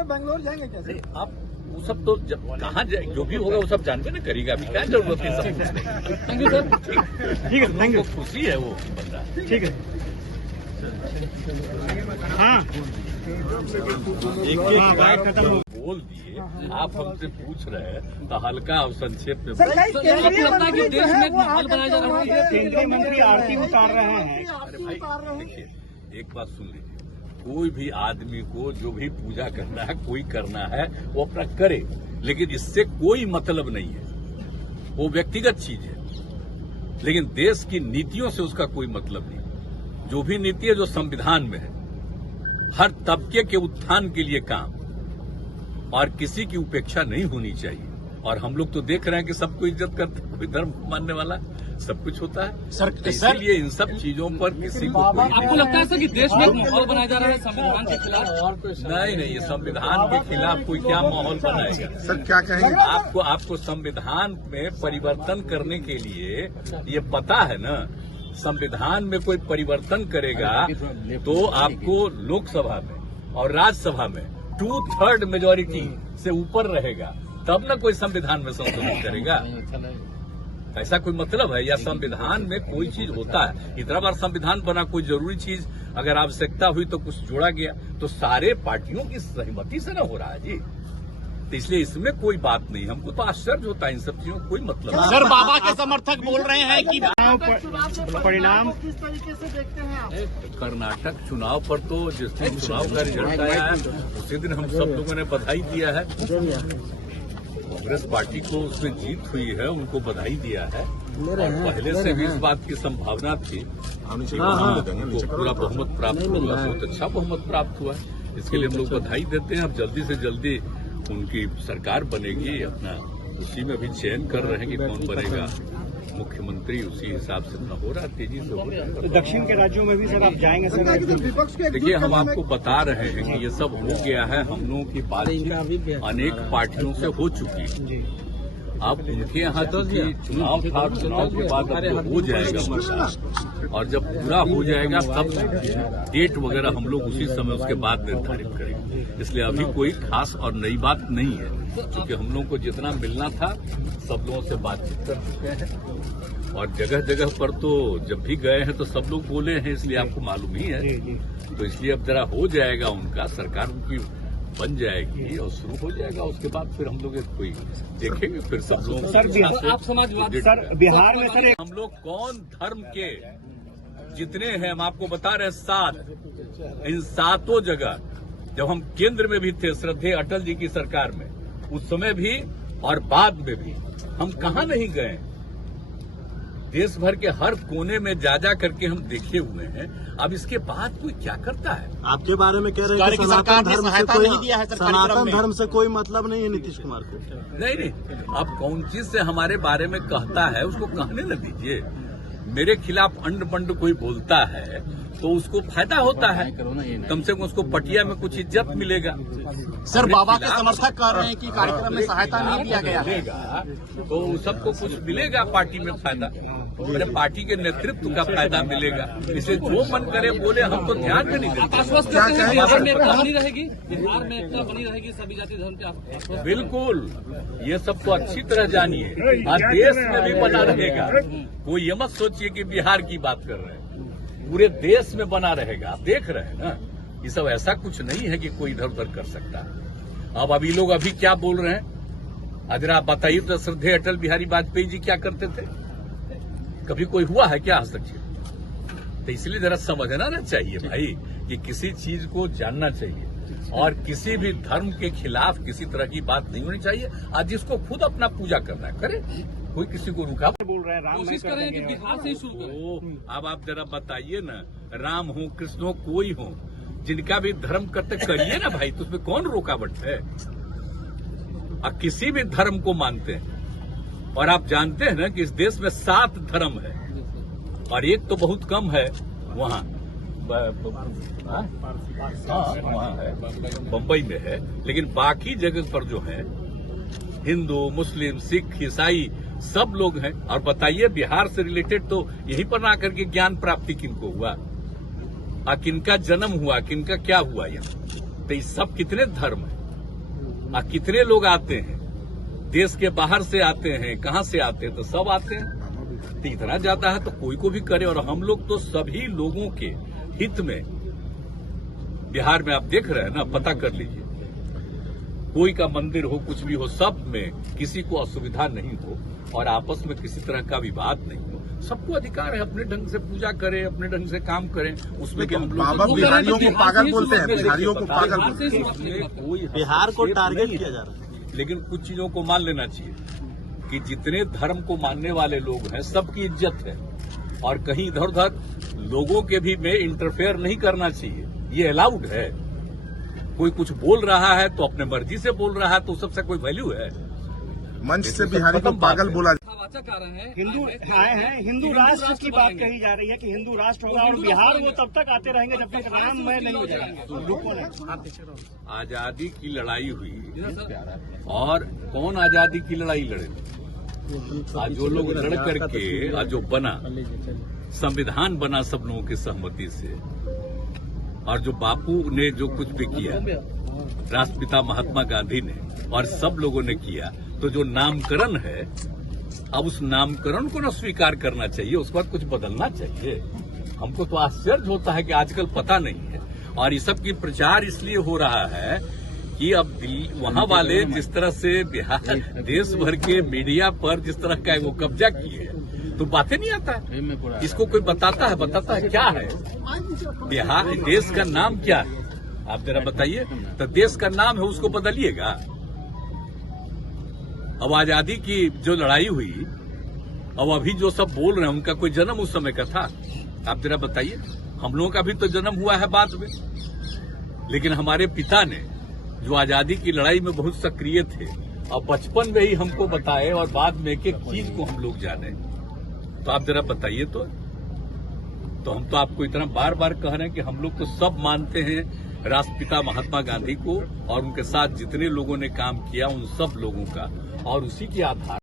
में बेंगलोर जाएंगे कैसे? आप वो सब तो कहाँ जाए, जो भी होगा वो सब जानते ना करेगा। अभी क्या जरूरत है सब पूछने? Thank you sir. ठीक है, थैंक यू। खुशी है वो बंदा। ठीक है। हाँ, एक खत्म हो बोल दिए, आप हमसे पूछ रहे हैं तो हल्का और संक्षेप में केंद्रीय मंत्री आरती उतार रहे हैं। अरे भाई देखिए, एक बात सुन लीजिए, कोई भी आदमी को जो भी पूजा करना है, कोई करना है वो अपना करे, लेकिन इससे कोई मतलब नहीं है। वो व्यक्तिगत चीज है, लेकिन देश की नीतियों से उसका कोई मतलब नहीं। जो भी नीति है जो संविधान में है, हर तबके के उत्थान के लिए काम, और किसी की उपेक्षा नहीं होनी चाहिए। और हम लोग तो देख रहे हैं कि सबको इज्जत करते, कोई धर्म मानने वाला, सब कुछ होता है सर। इसीलिए इन सब चीजों पर किसी को आपको लगता है सर कि देश में एक माहौल बनाया जा रहा है संविधान के खिलाफ? नहीं, ये संविधान के खिलाफ कोई क्या माहौल बनाएगा सर? क्या कहेंगे? आपको संविधान में परिवर्तन करने के लिए ये पता है ना, संविधान में कोई परिवर्तन करेगा तो आपको लोकसभा में और राज्यसभा में 2/3 मेजोरिटी से ऊपर रहेगा, तब ना कोई संविधान में संशोधन करेगा। ऐसा कोई मतलब है? या संविधान में कोई चीज होता है, इतना बार संविधान बना, कोई जरूरी चीज अगर आवश्यकता हुई तो कुछ जोड़ा गया, तो सारे पार्टियों की सहमति से ना हो रहा है जी। तो इसलिए इसमें कोई बात नहीं, हमको तो आश्चर्य होता है इन सब चीजों, कोई मतलब नहीं। सर, बाबा के समर्थक बोल रहे हैं कि परिणाम किस तरीके से देखते हैं आप? कर्नाटक चुनाव पर तो जिस दिन चुनाव का रिजल्ट आया है उसी दिन हम सब लोगों ने बधाई दिया है। कांग्रेस पार्टी को उसमें जीत हुई है, उनको बधाई दिया है। और पहले से भी इस बात की संभावना थी कि उनको पूरा बहुमत प्राप्त होगा, बहुत अच्छा बहुमत प्राप्त हुआ है। इसके लिए हम लोग बधाई देते हैं। अब जल्दी से जल्दी उनकी सरकार बनेगी, अपना उसी में भी चयन कर रहे हैं कि कौन बनेगा मुख्यमंत्री, उसी हिसाब से अपना हो रहा है, तेजी से हो रहा है। तो दक्षिण के राज्यों में भी सर आप जाएंगे सर? देखिए, हम आपको बता रहे हैं कि ये सब हो गया है, हम लोगों की बातचीत अनेक पार्टियों से हो चुकी है। अब उनके यहाँ तो चुनाव था, चुनाव के बाद अब हो जाएगा मतदान, और जब पूरा हो जाएगा तब डेट वगैरह हम लोग उसी समय उसके बाद निर्धारित करेंगे। इसलिए अभी कोई खास और नई बात नहीं है, क्योंकि हम लोगों को जितना मिलना था सब लोगों से बातचीत कर चुके हैं, और जगह जगह पर तो जब भी गए हैं तो सब लोग बोले हैं, इसलिए आपको मालूम ही है। तो इसलिए अब जरा हो जाएगा, उनका सरकार उनकी बन जाएगी और शुरू हो जाएगा, उसके बाद फिर हम लोग कोई देखेंगे, फिर सब लोग सर आप समाजवाद सर बिहार में सर हम लोग कौन धर्म के जितने हैं, हम आपको बता रहे हैं 7, इन 7 जगह जब हम केंद्र में भी थे, श्रद्धेय अटल जी की सरकार में, उस समय भी और बाद में भी हम कहाँ नहीं गए। देश भर के हर कोने में जा करके हम देखे हुए हैं। अब इसके बाद कोई क्या करता है? आपके बारे में कह रहे हैं कि सरकार ने सहायता नहीं दिया है, सनातन धर्म से कोई मतलब नहीं है नीतीश कुमार को। नहीं, अब कौन चीज से हमारे बारे में कहता है उसको कहने न दीजिए। मेरे खिलाफ अंड बंड कोई बोलता है तो उसको फायदा होता है, कम से कम उसको पटिया में कुछ इज्जत मिलेगा। सर, बाबा के समर्थक कह रहे हैं कि कार्यक्रम में सहायता नहीं दिया गया है, तो सबको कुछ मिलेगा, पार्टी में फायदा, मेरे पार्टी के नेतृत्व का फायदा मिलेगा। इसे जो मन करे बोले, हम तो ध्यान में नहीं देते। आश्वस्त करते हैं बिहार में एकता बनी रहेगी, बिहार में एकता बनी रहेगी, सभी जाति धर्म के आश्वस्त। बिल्कुल, ये सब तो अच्छी तरह जानिए, और देश में भी बना रहेगा। कोई ये मत सोचिए कि बिहार की बात कर रहे हैं, पूरे देश में बना रहेगा। आप देख रहे हैं ना, ये सब ऐसा कुछ नहीं है कि कोई इधर उधर कर सकता है। अब अभी लोग अभी क्या बोल रहे हैं, अगर आप बताइए तो श्रद्धेय अटल बिहारी वाजपेयी जी क्या करते थे? कभी कोई हुआ है क्या हस्तक्षेप? तो इसलिए जरा समझना ना चाहिए भाई कि किसी चीज को जानना चाहिए, और किसी भी धर्म के खिलाफ किसी तरह की बात नहीं होनी चाहिए। आज जिसको खुद अपना पूजा करना है करे, कोई किसी को रुका बोल रहे हैं राम कोशिश करें कि बिहार से ही शुरू करें। अब आप जरा बताइए ना, राम हो, कृष्ण हो, कोई हो, जिनका भी धर्म करते करिए ना भाई, तो उसमें कौन रुकावट है? आप किसी भी धर्म को मानते हैं, और आप जानते हैं ना कि इस देश में 7 धर्म है, और एक तो बहुत कम है वहाँ है, बम्बई में है, लेकिन बाकी जगह पर जो है हिंदू, मुस्लिम, सिख, ईसाई सब लोग हैं। और बताइए, बिहार से रिलेटेड तो यहीं पर ना करके ज्ञान प्राप्ति किनको हुआ, किनका जन्म हुआ, किनका क्या हुआ यहाँ? तो ये सब कितने धर्म है? कितने लोग आते हैं, देश के बाहर से आते हैं, कहां से आते हैं, तो सब आते हैं। तो इतना ज्यादा है तो कोई को भी करे। और हम लोग तो सभी लोगों के हित में बिहार में आप देख रहे हैं ना, पता कर लीजिए, कोई का मंदिर हो, कुछ भी हो, सब में किसी को असुविधा नहीं हो और आपस में किसी तरह का विवाद नहीं हो। सबको अधिकार है अपने ढंग से पूजा करें, अपने ढंग से काम करें। उसमें तो हम बाबा लोग बिहारियों को पागल बोलते हैं, बिहारियों को पागल बोलते हैं। कोई बिहार को हस्तक्षेप टारगेट नहीं किया है। जा रहा है। लेकिन कुछ चीजों को मान लेना चाहिए कि जितने धर्म को मानने वाले लोग हैं सबकी इज्जत है और कहीं इधर उधर लोगों के भी में इंटरफेयर नहीं करना चाहिए। ये अलाउड है। कोई कुछ बोल रहा है तो अपने मर्जी से बोल रहा है तो सबसे कोई वैल्यू है? मंच से बिहारी को पागल बोला। वाचक आ रहे हैं हिंदू आए हैं, हिंदू राष्ट्र की बात कही जा रही है कि हिंदू राष्ट्र होगा और बिहार वो तब तक आते रहेंगे जब तक राममय नहीं हो जाएंगे। रुको नहीं। आजादी की लड़ाई हुई और कौन आजादी की लड़ाई लड़े? आज जो लोग लड़ करके आज जो बना, संविधान बना सब लोगों की सहमति से, और जो बापू ने जो कुछ भी किया, राष्ट्रपिता महात्मा गांधी ने और सब लोगों ने किया, तो जो नामकरण है अब उस नामकरण को न स्वीकार करना चाहिए, उसके बाद कुछ बदलना चाहिए। हमको तो आश्चर्य होता है कि आजकल पता नहीं है। और इस सब की प्रचार इसलिए हो रहा है कि अब वहां वाले जिस तरह से बिहार देश भर के मीडिया पर जिस तरह का वो कब्जा किए, तो बातें नहीं आता है। इसको कोई बताता है क्या है बिहार, देश का नाम क्या है, आप जरा बताइए। तो देश का नाम है, उसको बदलिएगा। अब आजादी की जो लड़ाई हुई, अब अभी जो सब बोल रहे हैं उनका कोई जन्म उस समय का था? आप जरा बताइए। हम लोगों का भी तो जन्म हुआ है बाद में। लेकिन हमारे पिता ने जो आजादी की लड़ाई में बहुत सक्रिय थे और बचपन में ही हमको बताए और बाद में एक एक चीज को हम लोग जाने, तो आप जरा बताइए। तो हम तो आपको इतना बार बार कह रहे हैं कि हम लोग तो सब मानते हैं राष्ट्रपिता महात्मा गांधी को और उनके साथ जितने लोगों ने काम किया उन सब लोगों का, और उसी के आधार